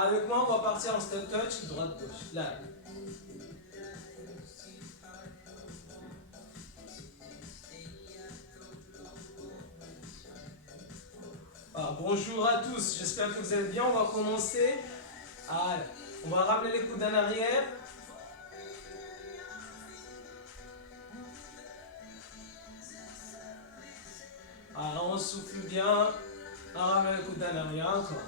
Avec moi, on va partir en step touch, droite-gauche. Là. Alors, bonjour à tous, j'espère que vous allez bien. On va commencer. Allez. On va ramener les coudes en arrière. Alors, on souffle bien. On ramène les coudes en arrière encore.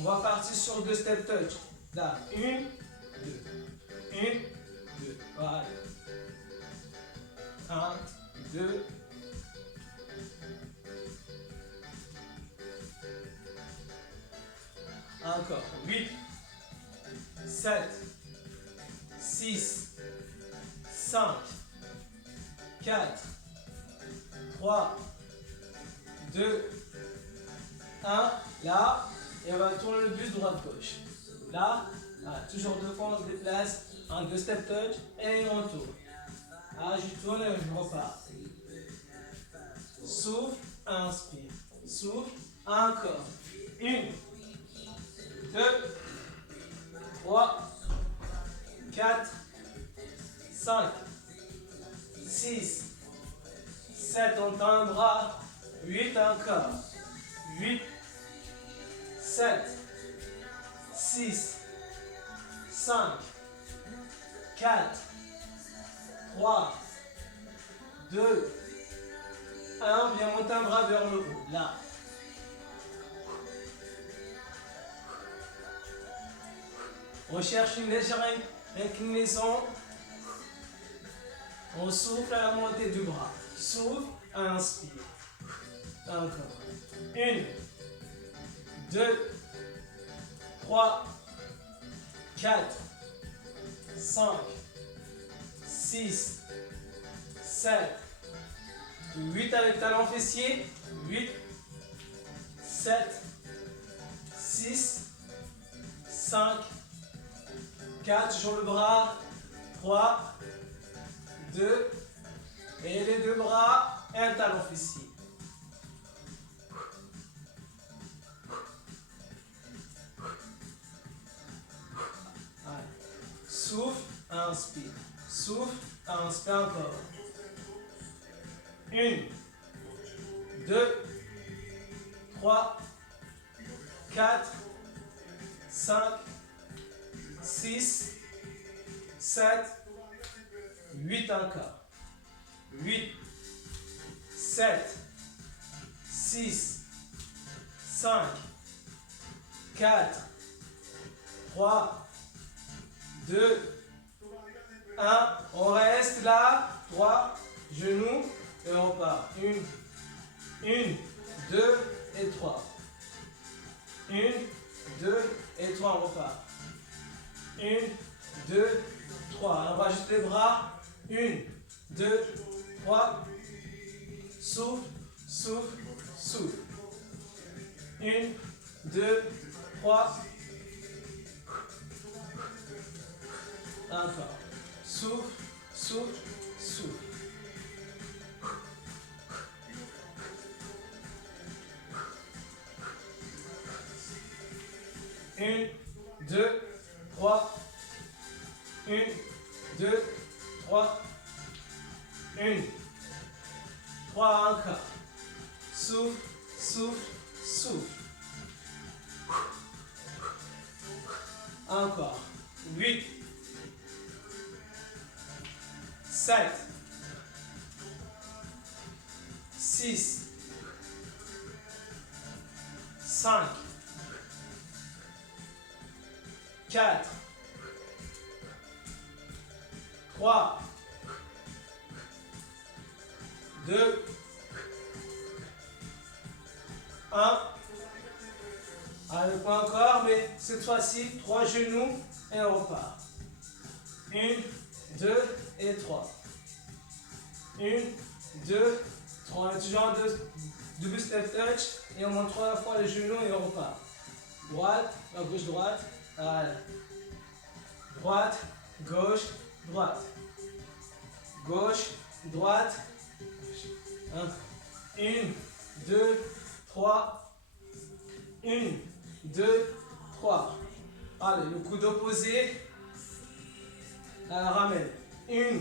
On va partir sur 2 step touch. Là, 1, 2. 1, 2. Voilà. 1, 2. Encore. 8, 7, 6, 5, 4, 3, 2, 1. Là. Et on va tourner le bus droite-gauche. Là, toujours 2 fois, on se déplace. Un 2 step touch et on tourne. Là, je tourne et je repars. Souffle, inspire. Souffle, encore. 1, 2, 3, 4, 5, 6, 7, on tend un bras. 8 encore. 8, 7, 6, 5, 4, 3, 2, 1. Viens monter un bras vers le haut. Là. On cherche une légère inclinaison. On souffle à la montée du bras. Souffle, inspire. Encore. 1, 2, 3, 4, 5, 6, 7, 8 avec talon fessier. 8, 7, 6, 5, 4 sur le bras. 3, 2, et les 2 bras, un talon fessier. Souffle, inspire. Souffle, inspire encore. 1, 2, 3, 4, 5, 6, 7, 8 encore. 8, 7, 6, 5, 4, 3, 2, 1, on reste là, 3, genoux, et on repart. 1, 2 et 3. 1, 2 et 3, on repart. 1, 2, 3. On va ajuster les bras. 1, 2, 3. Souffle, souffle, souffle. 1, 2, 3. Encore. Souffle, souffle, souffle. 1, 2, 3. 1, 2, 3. 1, 3 encore. Souffle, souffle, souffle. Encore. 8, 7, 6, 5, 4, 3, 2, 1. Avec moi encore, mais cette fois-ci, 3 genoux et on repart. 1, 2 et 3. 1, 2, 3. On est toujours en double step touch et on monte 3 fois les genoux et on repart. Droite, gauche, droite. Allez. Droite, gauche, droite. Gauche, droite. 1, 2, 3. 1, 2, 3. Allez, le coude opposé. Alors, ramène. 1,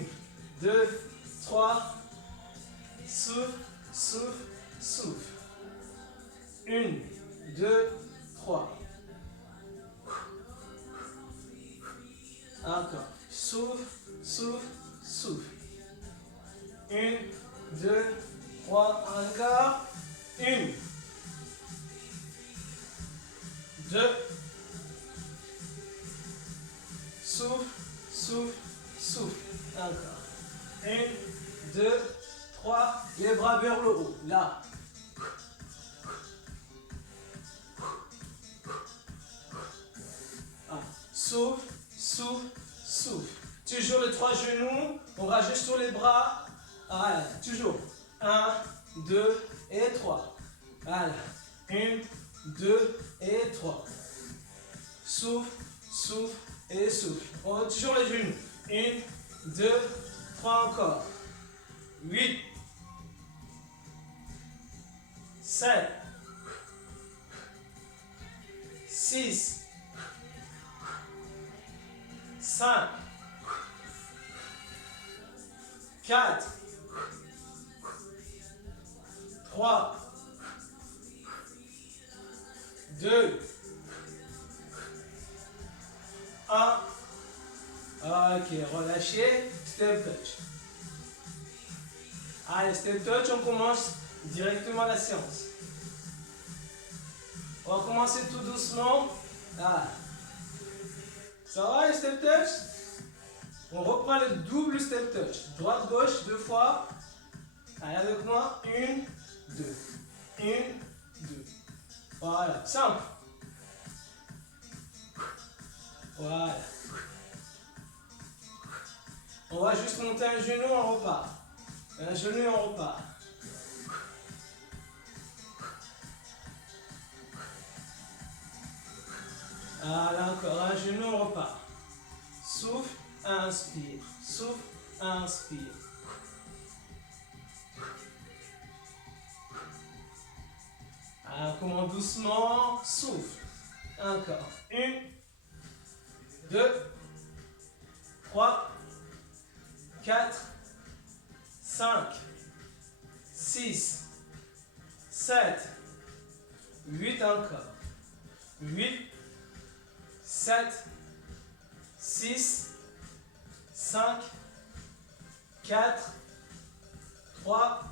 2, 3. Souffle, souffle, souffle. 1, 2, 3. Encore. Souffle, souffle, souffle. 1, 2, 3. Encore. 1, 2. Souffle, souffle, souffle. Encore. 1, 2, 3. Les bras vers le haut. Là. Souffle, souffle, souffle. Toujours les 3 genoux. On rajoute sur les bras. Voilà. Toujours. 1, 2 et 3. Voilà. 1, 2 et 3. Souffle, souffle et souffle. On a toujours les genoux. 1, 2, 3 encore. 8, 7, 6, 5, 4, 3, 2, 1. Ok, relâchez. Step touch. Allez, step touch, on commence directement la séance. On va commencer tout doucement. Là. Ça va les step touch? On reprend le double step touch. Droite, gauche, 2 fois. Allez avec moi. 1, 2. 1, 2. Voilà. Simple. Voilà. On va juste monter un genou, on repart. Un genou et on repart. Voilà, encore un genou, on repart. Souffle, inspire. Souffle, inspire. Alors, comment doucement, souffle. Encore. 1, 2, 3, 4, 5, 6, 7, 8 encore. 8, 7, 6, 5, 4, 3,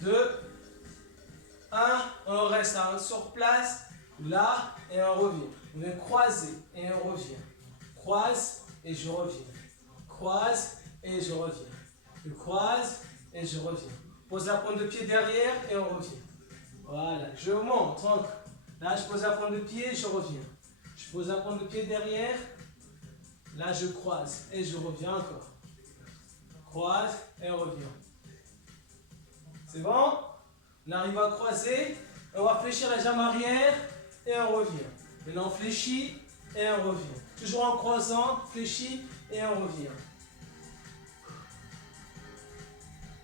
2, 1. On reste sur place, là, et on revient. On vient croiser et on revient. Croise et je reviens. Croise et je reviens. Je croise et je reviens. Pose la pointe de pied derrière et on revient. Voilà, je monte. Là, je pose la pointe de pied et je reviens. Je pose la pointe de pied derrière. Là, je croise et je reviens encore. Croise et on revient. C'est bon? On arrive à croiser. On va fléchir la jambe arrière et on revient. Maintenant, on fléchit et on revient. Toujours en croisant, fléchit et on revient.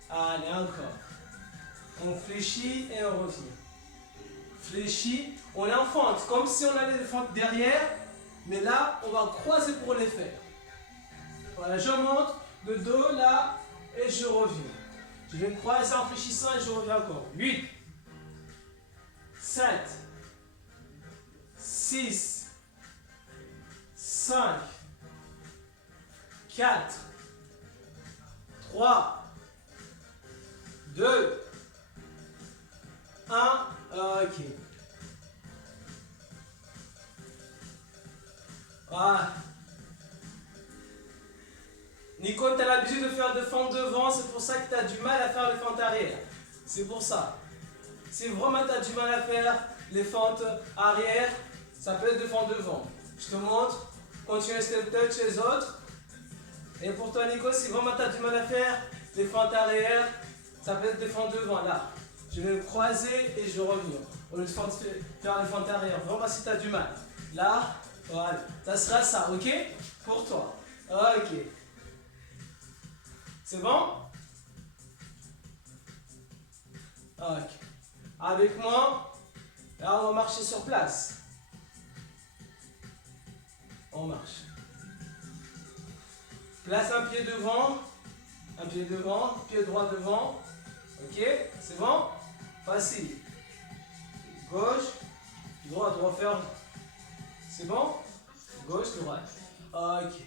Allez, encore. On fléchit et on revient. Fléchit, on enfante comme si on allait les fentes derrière, mais là, on va croiser pour les faire. Voilà, je monte, le dos là, et je reviens. Je vais croiser en fléchissant et je reviens encore. 8, 7, 6, 5, 4, 3, 2, 1. Ok. Voilà. Nico, tu as l'habitude de faire des fentes devant, c'est pour ça que tu as du mal à faire les fentes arrière. C'est pour ça. Si vraiment tu as du mal à faire les fentes arrière, ça peut être des fentes devant. Je te montre, continue step touch les autres. Et pour toi Nico, si vraiment tu as du mal à faire les fentes arrière, ça peut être des fentes devant. Là, je vais me croiser et je reviens. Au lieu de faire les fentes arrière, vraiment si tu as du mal. Là, voilà, ça sera ça, ok? Pour toi. Ok. C'est bon? Ok. Avec moi, là on va marcher sur place. On marche. Place un pied devant, pied droit devant. Ok, c'est bon? Facile. Gauche, droite, on va faire. C'est bon? Gauche, droite. Ok.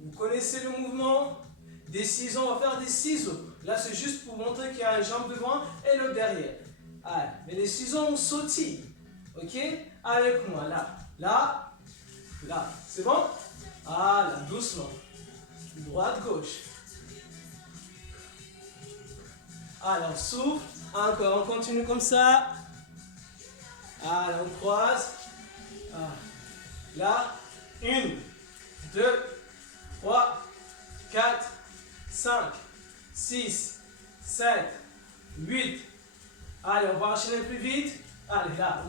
Vous connaissez le mouvement des ciseaux, on va faire des ciseaux. Là, c'est juste pour montrer qu'il y a une jambe devant et l'autre derrière. Allez. Mais les ciseaux, on sautille. Ok? Avec moi, là. Là. Là. C'est bon? Voilà, doucement. Droite, gauche. Allez, on souffle. Encore, on continue comme ça. Allez, on croise. Là. 1, 2, 3, 4, 5, 6, 7, 8. Allez, on va enchaîner plus vite. Allez, là.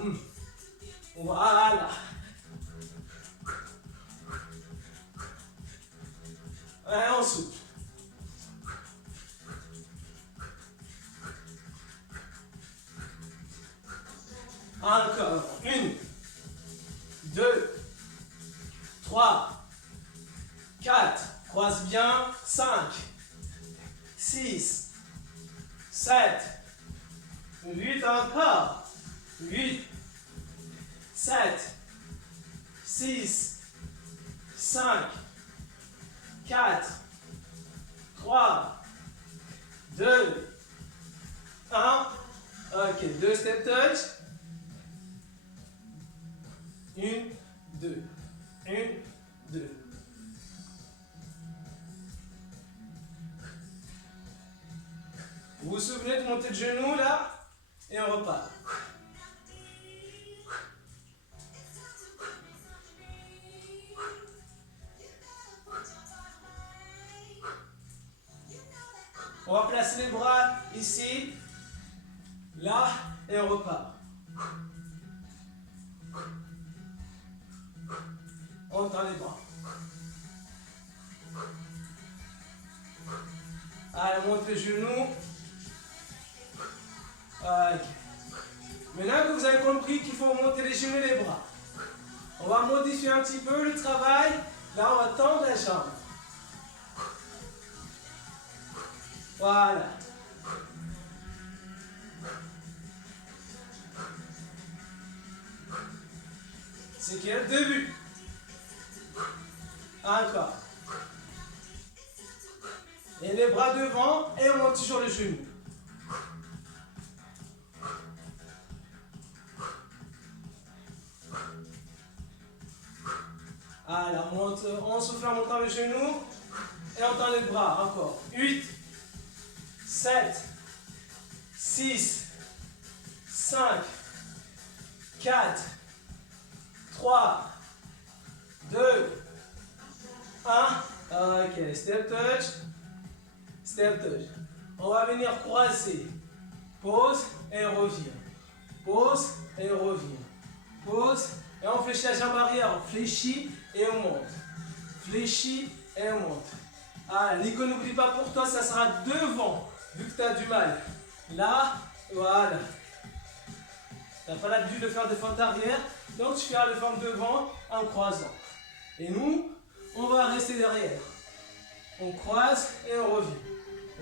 Voilà. Allez, on souffle. Encore. 1, 2, 3, 4. Croise bien. 5, 6, 7, 8 encore. 8, 7, 6, 5, 4, 3, 2, 1. Ok, 2 step touch. 1, 2. 1, 2. Vous vous souvenez de monter de genoux là? Et on repart. On va placer les bras ici, là, et on repart. On tend les bras. Allez, on monte les genoux. Ok. Maintenant que vous avez compris qu'il faut monter les genoux et les bras, on va modifier un petit peu le travail. Là, on va tendre la jambe. Voilà. C'est quel début? Encore. Et les bras devant et on monte toujours les genoux. Alors, on souffle en montant les genoux et on tend les bras. Encore. 8, 7, 6, 5, 4, 3, 2, 1. Ok, step touch. Step touch. On va venir croiser. Pause et on revient. Pause et on revient. Pause et on fléchit la jambe arrière. On fléchit et on monte. Fléchit et on monte. Ah, Nico, n'oublie pas pour toi, ça sera devant, vu que tu as du mal. Là, voilà. Tu n'as pas l'habitude de faire des fentes arrière, donc tu feras les fentes devant en croisant. Et nous, on va rester derrière. On croise et on revient.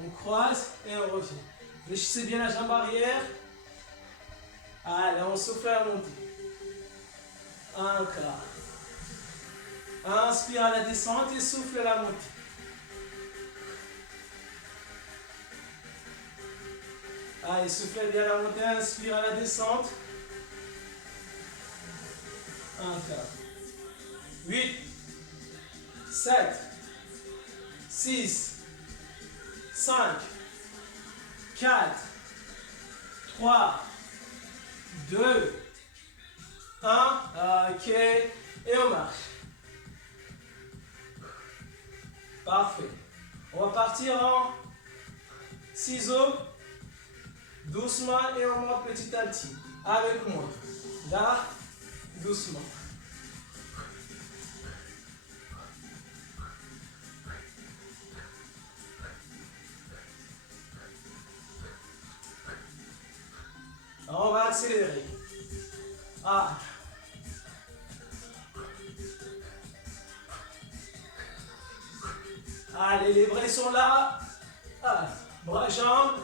On croise et on revient. Fléchissez bien la jambe arrière. Allez, on souffle à monter. Encore. Inspire à la descente et souffle à la montée. Allez, soufflez bien à la montée, inspire à la descente. Encore. 8, 7, 6, 5, 4, 3, 2, 1. Ok. Et on marche. Parfait. On va partir en ciseaux. Doucement et on monte petit à petit. Avec moi. Là, doucement. accélérer. Ah. Allez, les bras sont là. Ah. Bras, jambes.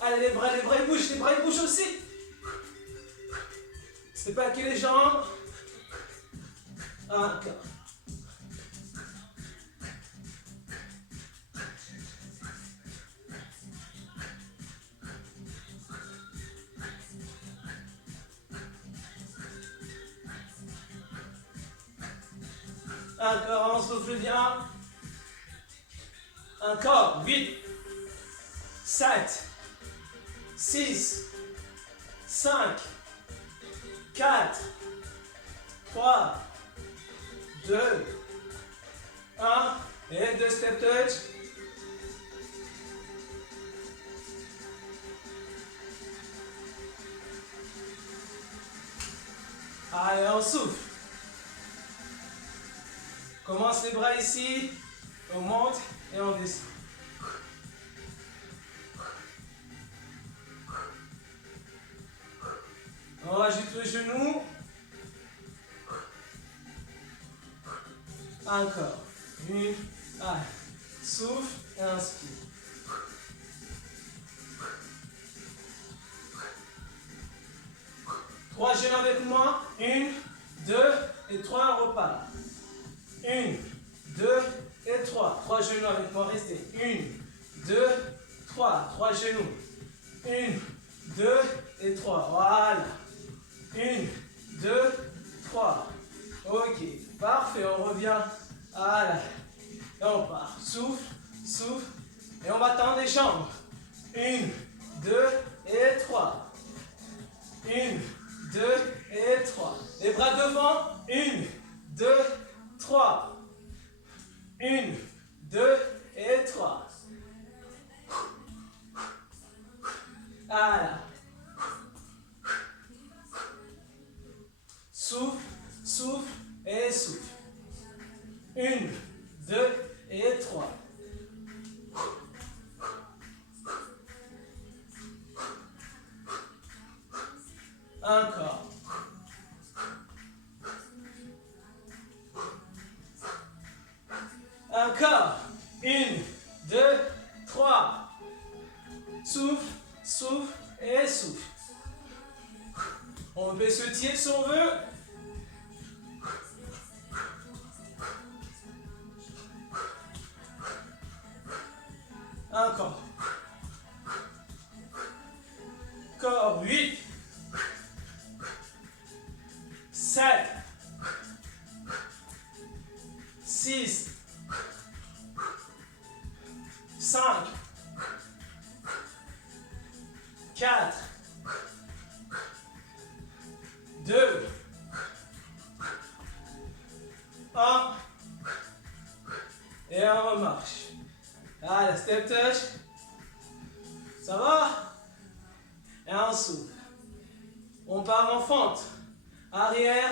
Allez, les bras ils bougent aussi. C'est pas que les jambes. Encore. Encore, on souffle bien. Encore, 8, 7, 6, 5, 4, 3, 2, 1, et 2 step touch. Allez, on souffle. Commence les bras ici, on monte et on descend. On rajoute le genou. Encore. Une. Allez. Souffle et inspire. Trois genoux avec moi. 1, 2 et 3, on repart. 1, 2 et 3. 3 genoux avec moi, restez. 1, 2, 3. 3 genoux. 1, 2 et 3. Voilà. 1, 2, 3. Ok, parfait, on revient. Voilà. Et on part. Souffle, souffle. Et on va tendre les jambes. 1, 2 et 3. 1, 2 et 3. Les bras devant. 1, 2, 3. 1, 2 et 3. Voilà. Souffle, souffle et souffle. 1, 2 et 3. Encore. Encore. 1, 2, 3. Souffle, souffle et souffle. On peut se tirer si on veut. Encore. Encore. 8, 7, 6, 5, 4, 2, 1. Et on remarche. Allez, step touch. Ça va? Et on souffle. On part en fente. Arrière.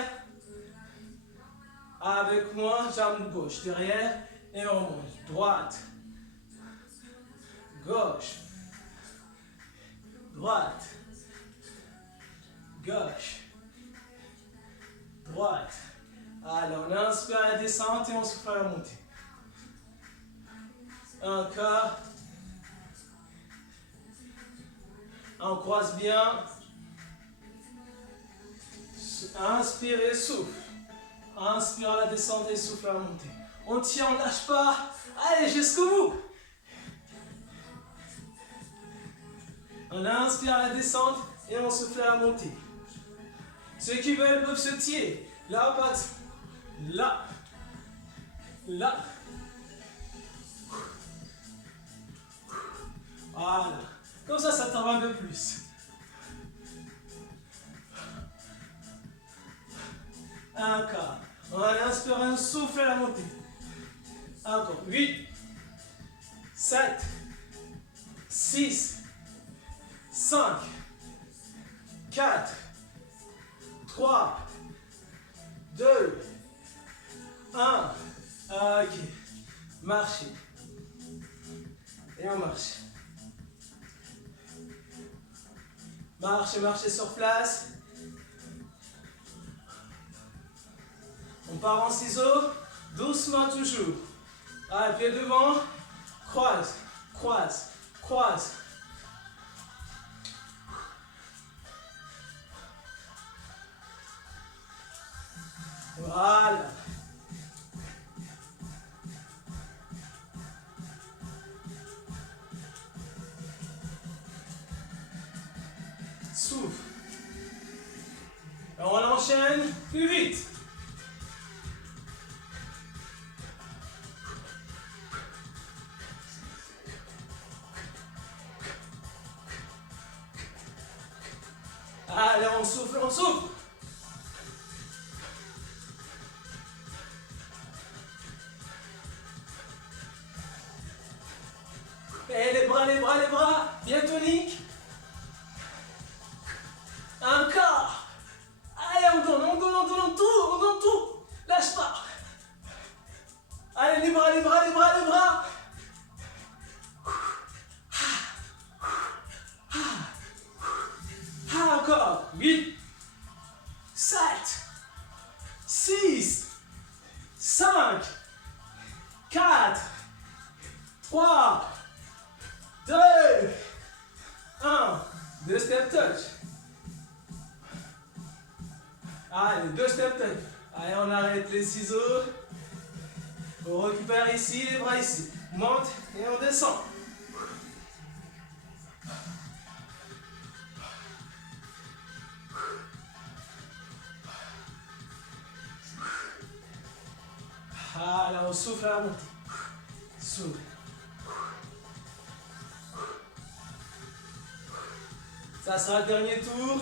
Avec moi, jambe gauche. Derrière. Et on monte. Droite. Gauche. Droite. Gauche. Droite. Allez, on inspire à la descente et on souffle à la montée. Encore. On croise bien. Inspire et souffle. Inspire à la descente et souffle à la montée. On tient, on ne lâche pas. Allez, jusqu'au bout. On inspire à la descente et on souffle à la montée. Ceux qui veulent peuvent se tirer. Là, pas là. Là. Voilà. Comme ça t'en va un peu plus. Encore. On va inspirer, un souffle à la montée. Encore. 8, 7, 6, 5, 4, 3, 2, 1. Ok. Marchez. Et on marche. Marchez, marchez sur place. On part en ciseaux, doucement toujours. Allez, pied devant, croise, croise, croise. Voilà. Souffle. Alors on enchaîne plus vite. Allez, on souffle, on souffle. Et les bras, les bras, les bras, bien tonique. Encore. Allez, on donne, on donne, on donne, on donne tout. Lâche pas. Allez, les bras, les bras, les bras, les bras. Encore. 8, 7, 6, 5, 4, 3, 2, 1. 2 step touch. Allez, 2 step touch. Allez, on arrête les ciseaux. On récupère ici, les bras ici. On monte et on descend. Allez, on souffle à la montée. Souffle. Ça sera le dernier tour.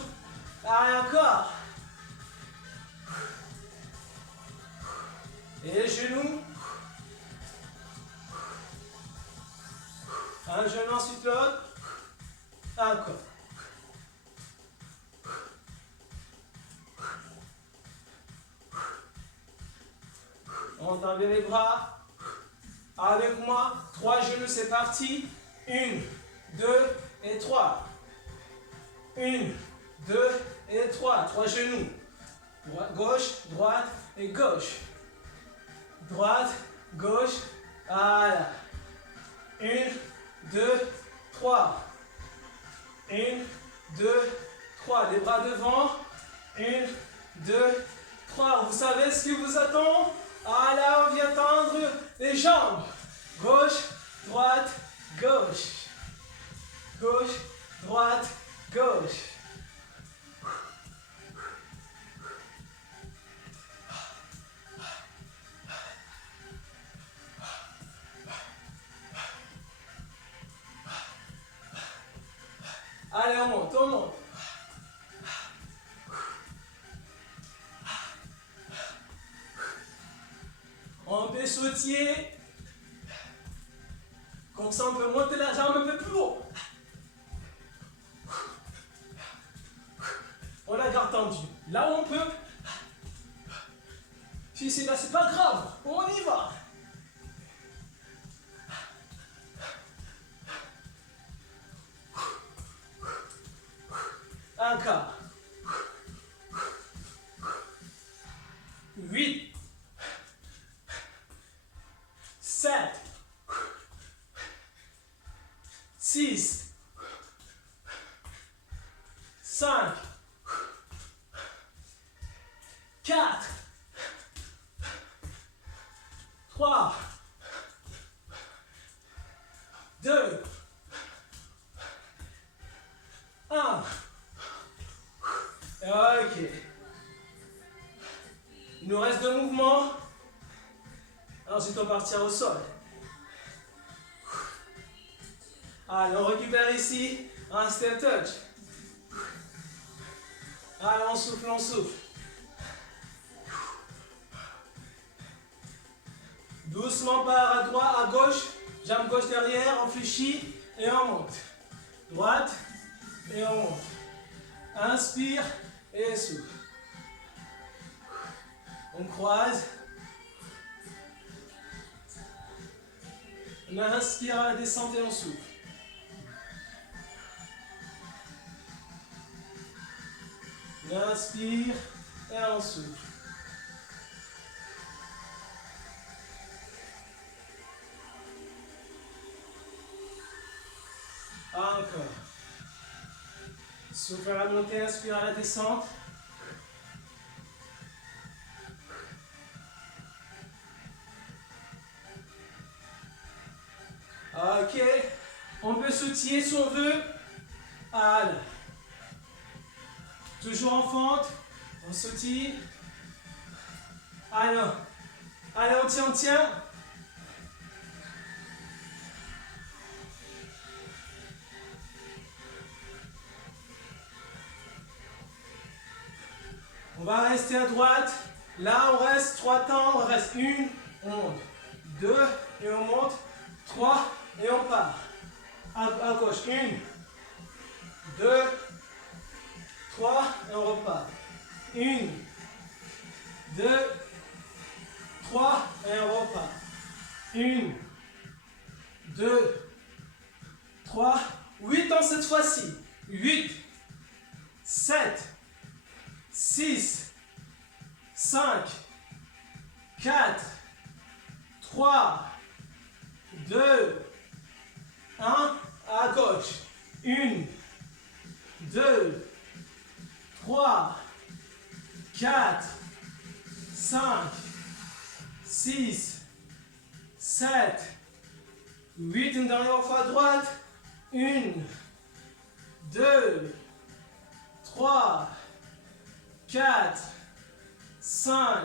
Allez, encore. Et les genoux. Un genou, ensuite l'autre. Encore. On tend bien les bras. Avec moi. 3 genoux, c'est parti. 1, 2 et 3. 1, 2 et 3. 3 genoux. Gauche, droite et gauche. Droite, gauche. Voilà. 1, 2, 3. 1, 2, 3. Les bras devant. 1, 2, 3. Vous savez ce qui vous attend? Ah là, on vient tendre les jambes. Gauche, droite, gauche. Gauche, droite, gauche. Allez, on monte, on monte. On peut sautiller. Comme ça, on peut monter la jambe un peu plus haut. On la garde tendue. Là où on peut. Si c'est là, c'est pas grave. On y va. Encore. 8, 7, 6, 5, 4, 3, 2, 1. Ok. Il nous reste 2 mouvements. Ensuite, on partira au sol. Allez, on récupère ici un step touch. Allez, on souffle, on souffle. Doucement par à droite, à gauche. Jambe gauche derrière, on fléchit et on monte. Droite et on monte. Inspire et souffle. On croise. On inspire à la descente et on souffle. Inspire et on souffle. Encore. Souffle à la montée, inspire à la descente. Ok. On peut s'outiller si on veut. Allez. Toujours en fente. On sautille. Allez. Allez, on tient, on tient. On va rester à droite. Là, on reste 3 temps. On reste 1, on monte. 2, et on monte. 3, et on part. À gauche. 1, 2, 3, et on repart. 1, 2, 3, et on repart. 1, 2, 3, 8 ans cette fois-ci. 8, 7, 6, 5, 4, 3, 2, 1, à gauche. 1, 2, 3, 4, 5, 6, 7, 8, une dernière fois à droite. 1, 2, 3, 4, 5,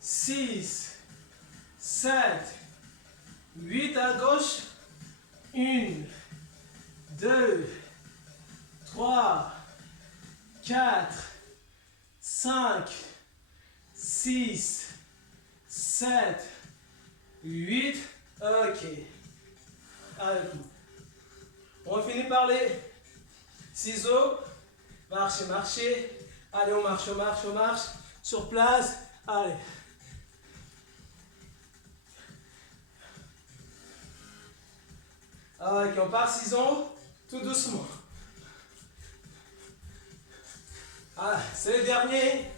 6, 7, 8 à gauche. 1, 2, 3, 4, 5, 6, 7, 8. Ok. Allez. On finit par les ciseaux. Marchez, marchez. Allez, on marche, on marche, on marche. Sur place. Allez. Ok, on part ciseaux. Tout doucement. Ah, c'est le dernier.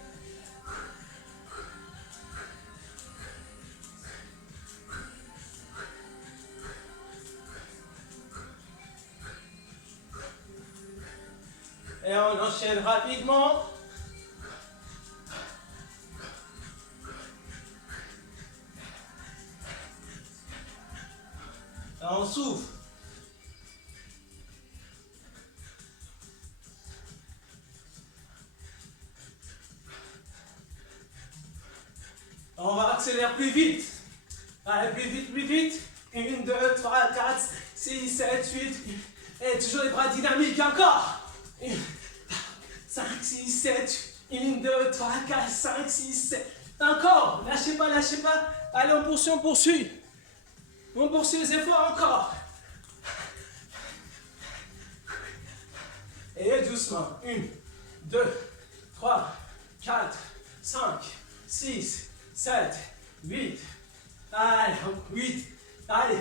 Et on enchaîne rapidement. Et on souffle. On va accélérer plus vite. Allez, plus vite, plus vite. 1, 2, 3, 4, 6, 7, 8. Et toujours les bras dynamiques, encore. 5, 6, 7. 1, 2, 3, 4, 5, 6, 7. Encore. Lâchez pas, lâchez pas. Allez, on poursuit, on poursuit. On poursuit les efforts encore. Et doucement. 1, 2, 3, 4, 5, 6, 7, 8. Allez, 8. Allez.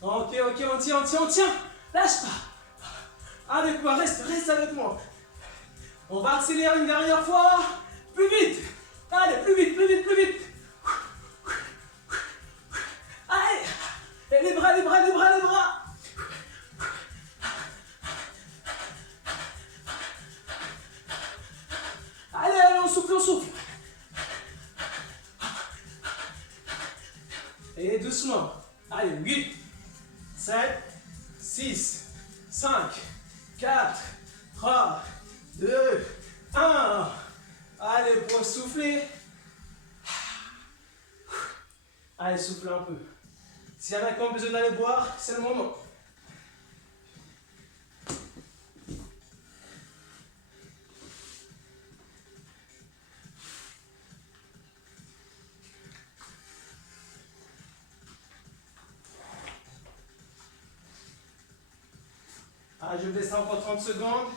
Ok, ok, on tient, on tient, on tient. Lâche pas. Avec moi, reste avec moi. On va accélérer une dernière fois. Plus vite. Allez, plus vite, plus vite, plus vite. Allez. Et les bras, les bras, les bras, les bras. Allez, allez, on souffle, on souffle. Et doucement. Allez, 8, 7, 6, 5, 4, 3, 2, 1. Allez, pour souffler. Allez, souffle un peu. S'il y en a qui ont besoin d'aller boire, c'est le moment. Ah, je descends encore 30 secondes.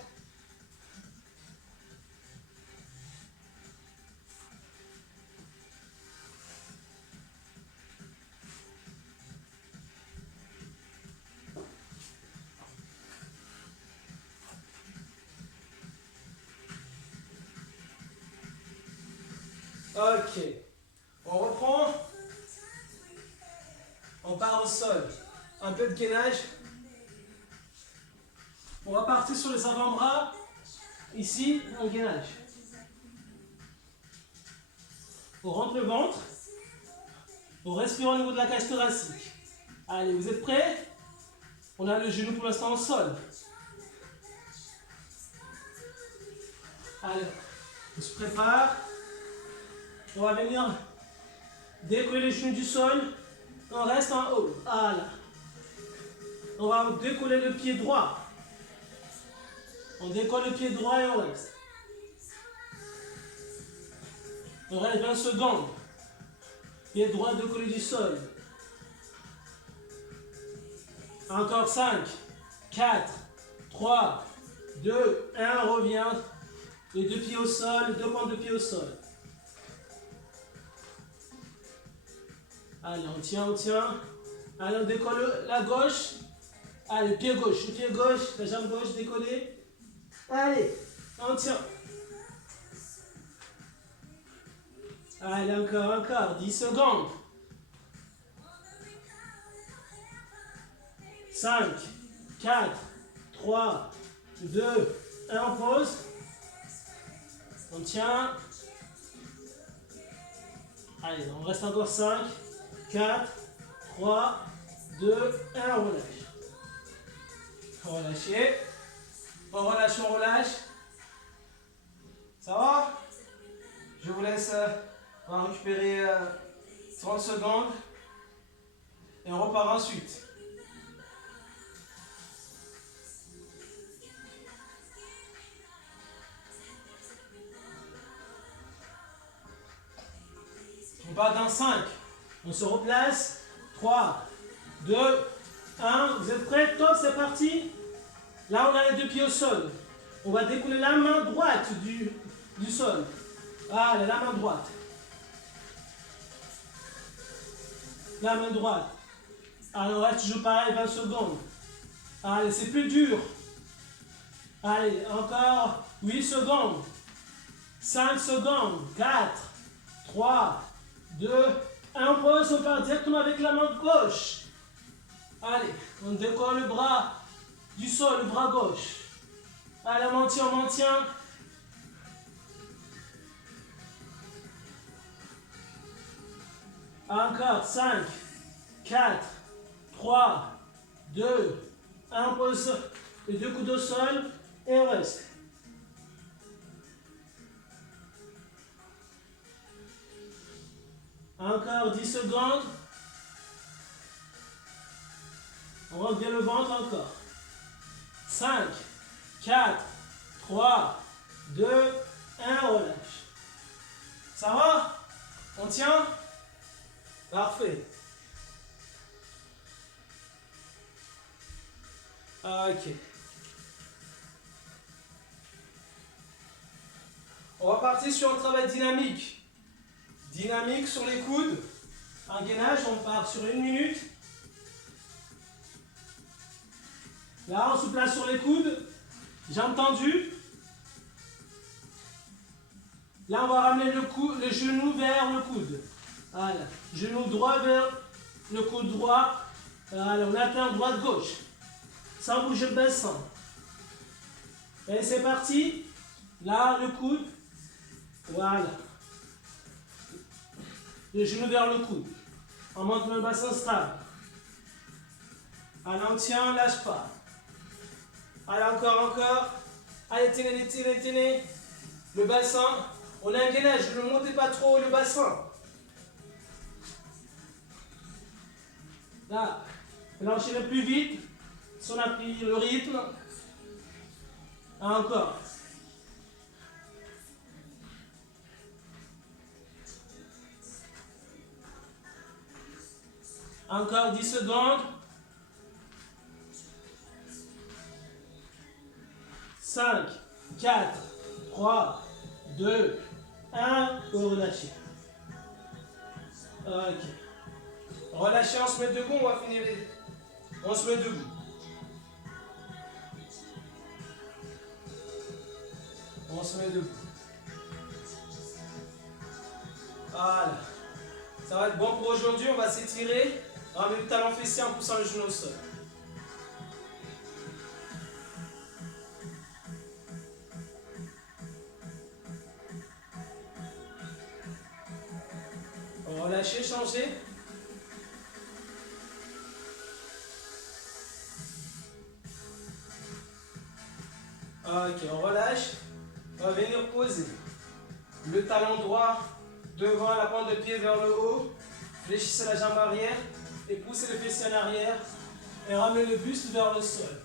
Ok. On reprend. On part au sol. Un peu de gainage. On va partir sur les avant-bras. Ici, un gainage. On rentre le ventre. On respire au niveau de la cage thoracique. Allez, vous êtes prêts? On a le genou pour l'instant au sol. Allez, on se prépare. On va venir décoller les genoux du sol. On reste en haut. Voilà. On va décoller le pied droit. On décolle le pied droit et on reste. On reste 20 secondes. Pied droit décollé du sol. Encore 5, 4, 3, 2, 1. On revient. Les deux pieds au sol, deux pointes de pied au sol. Allez, on tient, on tient. Allez, on décolle la gauche. Allez, pied gauche, la jambe gauche décollée. Allez, on tient. Allez, encore, 10 secondes. 5, 4, 3, 2, 1, on pause. On tient. Allez, on reste encore 5, 4, 3, 2, 1, on relâche. Relâchez. On relâche, on relâche. Ça va? Je vous laisse on va récupérer 30 secondes. Et on repart ensuite. On part dans 5. On se replace. 3, 2, 1. Vous êtes prêts? Top, c'est parti. Là, on a les deux pieds au sol. On va décoller la main droite du sol. Allez, la main droite. La main droite. Alors, on reste toujours pareil, 20 secondes. Allez, c'est plus dur. Allez, encore 8 secondes. 5 secondes. 4, 3, 2, 1. On pose, on part directement avec la main gauche. Allez, on décolle le bras du sol, le bras gauche. Allez, on maintient. Encore 5, 4, 3, 2, 1. On pose les deux coudes au sol et on reste. Encore 10 secondes. On rentre bien le ventre encore. 5, 4, 3, 2, 1, relâche. Ça va? On tient? Parfait. Ok. On va partir sur un travail dynamique. Dynamique sur les coudes. Un gainage, on part sur 1 minute. Là, on se place sur les coudes. Jambes tendues. Là, on va ramener le genou vers le coude. Voilà. Genou droit vers le coude droit. Voilà, on atteint droite-gauche. Sans bouger le bassin. Et c'est parti. Là, le coude. Voilà. Le genou vers le coude. On monte le bassin stable. Allez, on tient, on lâche pas. Allez, encore. Allez, tenez. Le bassin. On a un gainage, ne montez pas trop le bassin. Là, enchaînez plus vite. Si on a pris le rythme. Encore. Encore 10 secondes. 5, 4, 3, 2, 1. Vous relâchez. Ok. Relâchez, on se met debout, on va finir les... On se met debout. On se met debout. Voilà. Ça va être bon pour aujourd'hui. On va s'étirer. Ramener le talon fessier en poussant le genou au sol. Relâchez, changez. Ok, on relâche. On va venir poser le talon droit devant la pointe de pied vers le haut. Fléchissez la jambe arrière et poussez le fessier en arrière. Et ramenez le buste vers le sol.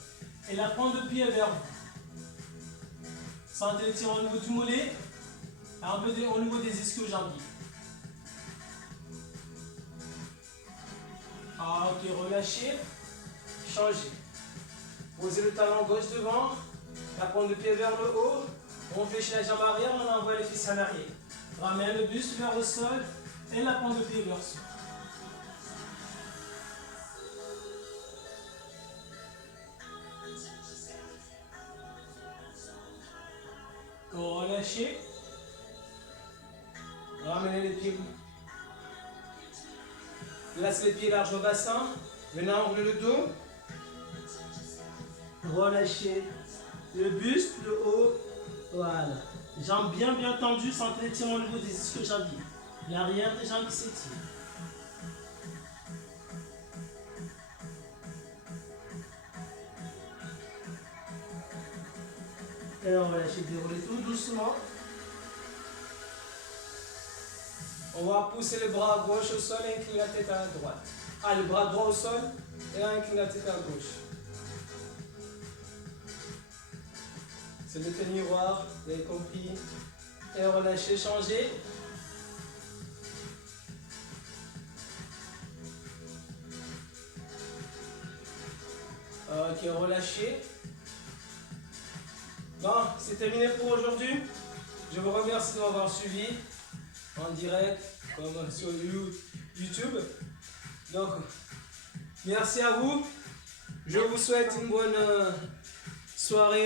Et la pointe de pied vers vous. Sentez le tir au niveau du mollet et un peu au niveau des ischio-jambiers. Ok, relâchez. Changez. Posez le talon gauche devant. La pointe de pied vers le haut. On fléchit la jambe arrière, on envoie les fessiers en arrière. Ramène le buste vers le sol et la pointe de pied vers le sol. Relâchez. Ramenez les pieds. Placez les pieds larges au bassin. Maintenant, ouvrez le dos. Relâchez le buste, le haut. Voilà. Jambes bien tendues, sentez l'étirement au niveau des ischio-jambiers. L'arrière des jambes qui s'étire. Et on relâche, déroulez tout doucement. On va pousser le bras gauche au sol et incliner la tête à la droite. Ah, le bras droit au sol et incliner la tête à gauche. C'est le miroir, vous avez compris. Et relâchez, changez. Ok, relâchez. Bon, c'est terminé pour aujourd'hui. Je vous remercie de m'avoir suivi en direct comme sur YouTube. Donc, merci à vous. Je vous souhaite une bonne soirée.